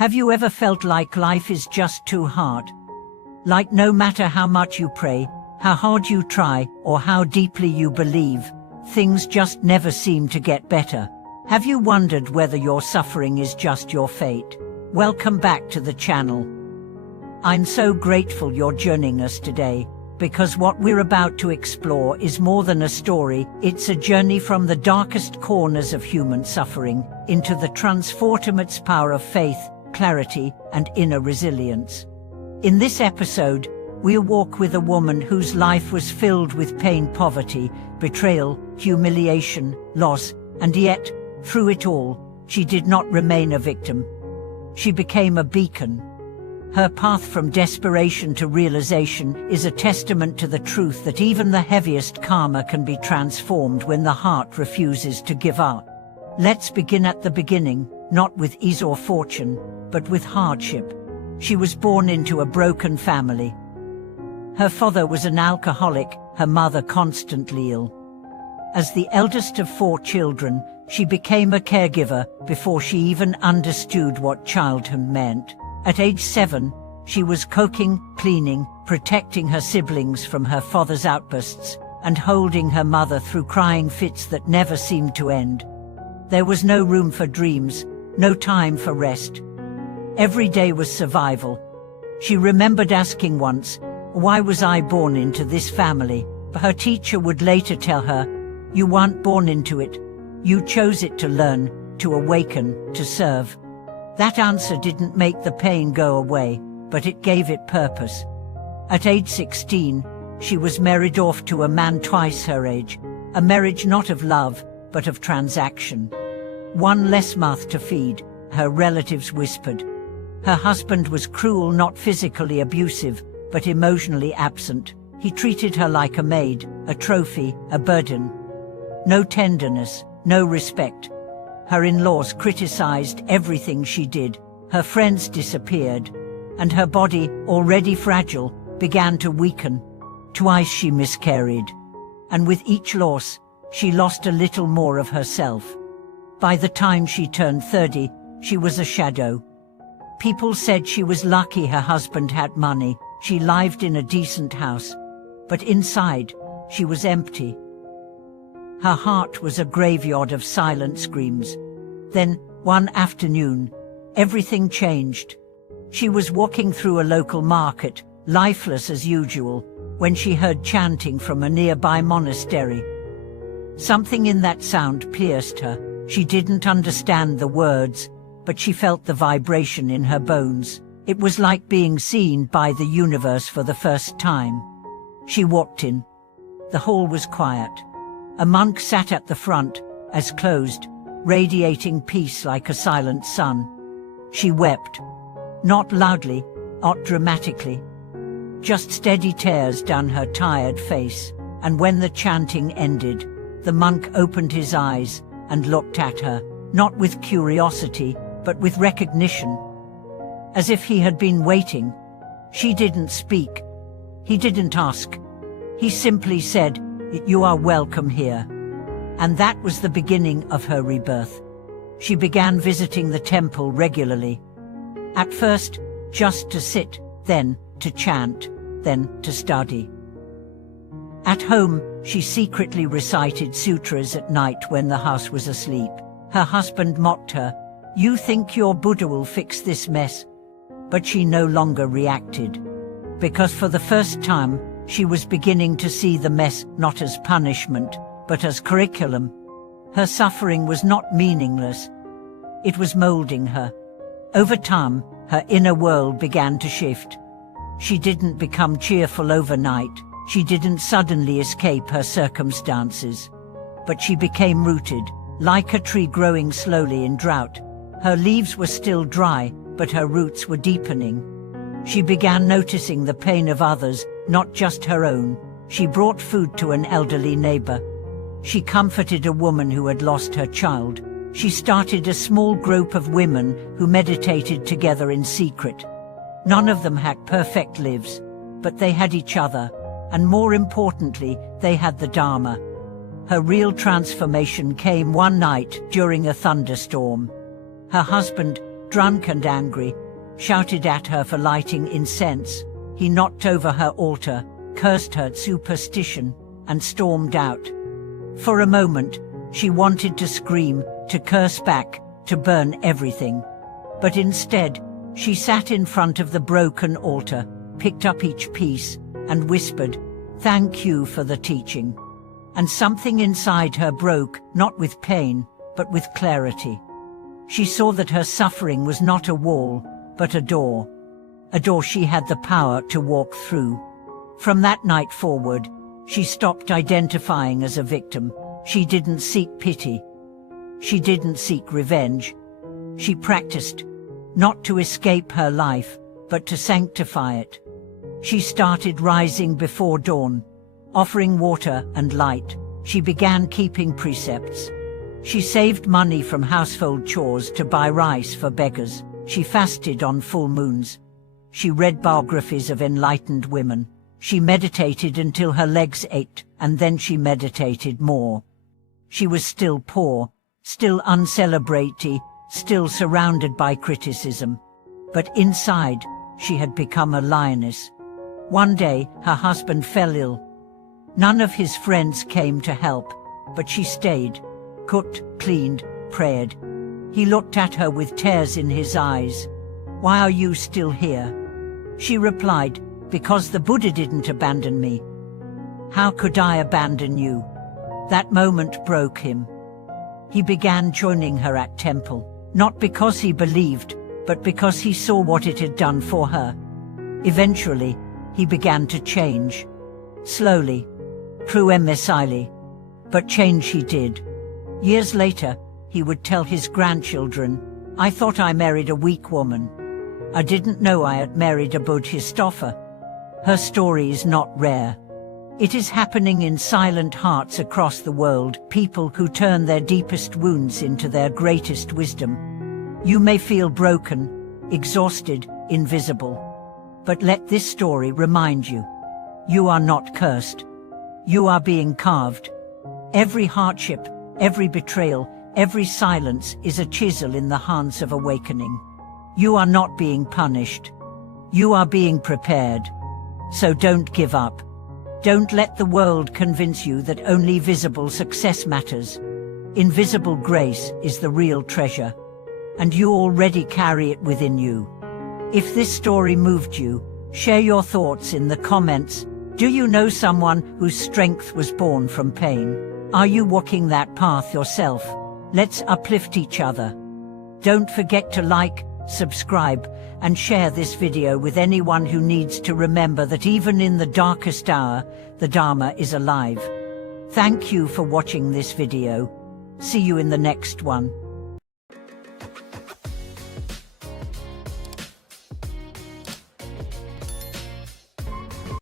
Have you ever felt like life is just too hard? Like no matter how much you pray, how hard you try, or how deeply you believe, things just never seem to get better? Have you wondered whether your suffering is just your fate? Welcome back to the channel. I'm so grateful you're joining us today, because what we're about to explore is more than a story. It's a journey from the darkest corners of human suffering into the transformative power of faith, clarity, and inner resilience. In this episode, we'll walk with a woman whose life was filled with pain, poverty, betrayal, humiliation, loss, and yet, through it all, she did not remain a victim. She became a beacon. Her path from desperation to realization is a testament to the truth that even the heaviest karma can be transformed when the heart refuses to give up. Let's begin at the beginning, not with ease or fortune, but with hardship. She was born into a broken family. Her father was an alcoholic, her mother constantly ill. As the eldest of 4 children, she became a caregiver before she even understood what childhood meant. At age 7, she was cooking, cleaning, protecting her siblings from her father's outbursts, and holding her mother through crying fits that never seemed to end. There was no room for dreams, no time for rest. Every day was survival. She remembered asking once, "Why was I born into this family?" But her teacher would later tell her, "You weren't born into it. You chose it to learn, to awaken, to serve." That answer didn't make the pain go away, but it gave it purpose. At age 16, she was married off to a man twice her age, a marriage not of love, but of transaction. One less mouth to feed, her relatives whispered. Her husband was cruel, not physically abusive, but emotionally absent. He treated her like a maid, a trophy, a burden. No tenderness, no respect. Her in-laws criticized everything she did, her friends disappeared, and her body, already fragile, began to weaken. Twice she miscarried, and with each loss, she lost a little more of herself. By the time she turned 30, she was a shadow. People said she was lucky her husband had money, she lived in a decent house, but inside, she was empty. Her heart was a graveyard of silent screams. Then, one afternoon, everything changed. She was walking through a local market, lifeless as usual, when she heard chanting from a nearby monastery. Something in that sound pierced her. She didn't understand the words, but she felt the vibration in her bones. It was like being seen by the universe for the first time. She walked in. The hall was quiet. A monk sat at the front, eyes closed, radiating peace like a silent sun. She wept. Not loudly, not dramatically. Just steady tears down her tired face. And when the chanting ended, the monk opened his eyes and looked at her, not with curiosity, but with recognition. As if he had been waiting. She didn't speak. He didn't ask. He simply said, "You are welcome here." And that was the beginning of her rebirth. She began visiting the temple regularly. At first, just to sit, then to chant, then to study. At home, she secretly recited sutras at night when the house was asleep. Her husband mocked her, "You think your Buddha will fix this mess?" But she no longer reacted. Because for the first time, she was beginning to see the mess not as punishment, but as curriculum. Her suffering was not meaningless. It was molding her. Over time, her inner world began to shift. She didn't become cheerful overnight. She didn't suddenly escape her circumstances. But she became rooted, like a tree growing slowly in drought. Her leaves were still dry, but her roots were deepening. She began noticing the pain of others, not just her own. She brought food to an elderly neighbor. She comforted a woman who had lost her child. She started a small group of women who meditated together in secret. None of them had perfect lives, but they had each other, and more importantly, they had the Dharma. Her real transformation came one night during a thunderstorm. Her husband, drunk and angry, shouted at her for lighting incense. He knocked over her altar, cursed her superstition, and stormed out. For a moment, she wanted to scream, to curse back, to burn everything. But instead, she sat in front of the broken altar, picked up each piece, and whispered, "Thank you for the teaching." And something inside her broke, not with pain, but with clarity. She saw that her suffering was not a wall, but a door she had the power to walk through. From that night forward, she stopped identifying as a victim. She didn't seek pity. She didn't seek revenge. She practiced, not to escape her life, but to sanctify it. She started rising before dawn, offering water and light. She began keeping precepts. She saved money from household chores to buy rice for beggars. She fasted on full moons. She read biographies of enlightened women. She meditated until her legs ached, and then she meditated more. She was still poor, still uncelebrated, still surrounded by criticism. But inside, she had become a lioness. One day, her husband fell ill. None of his friends came to help, but she stayed, cooked, cleaned, prayed. He looked at her with tears in his eyes. "Why are you still here?" She replied, "Because the Buddha didn't abandon me." "How could I abandon you?" That moment broke him. He began joining her at temple, not because he believed, but because he saw what it had done for her. Eventually, he began to change. Slowly, silently, but change he did. Years later, he would tell his grandchildren, "I thought I married a weak woman. I didn't know I had married a Bodhisattva." Her story is not rare. It is happening in silent hearts across the world, people who turn their deepest wounds into their greatest wisdom. You may feel broken, exhausted, invisible. But let this story remind you, you are not cursed. You are being carved. Every hardship, every betrayal, every silence is a chisel in the hands of awakening. You are not being punished. You are being prepared. So don't give up. Don't let the world convince you that only visible success matters. Invisible grace is the real treasure, and you already carry it within you. If this story moved you, share your thoughts in the comments. Do you know someone whose strength was born from pain? Are you walking that path yourself? Let's uplift each other. Don't forget to like, subscribe, and share this video with anyone who needs to remember that even in the darkest hour, the Dharma is alive. Thank you for watching this video. See you in the next one.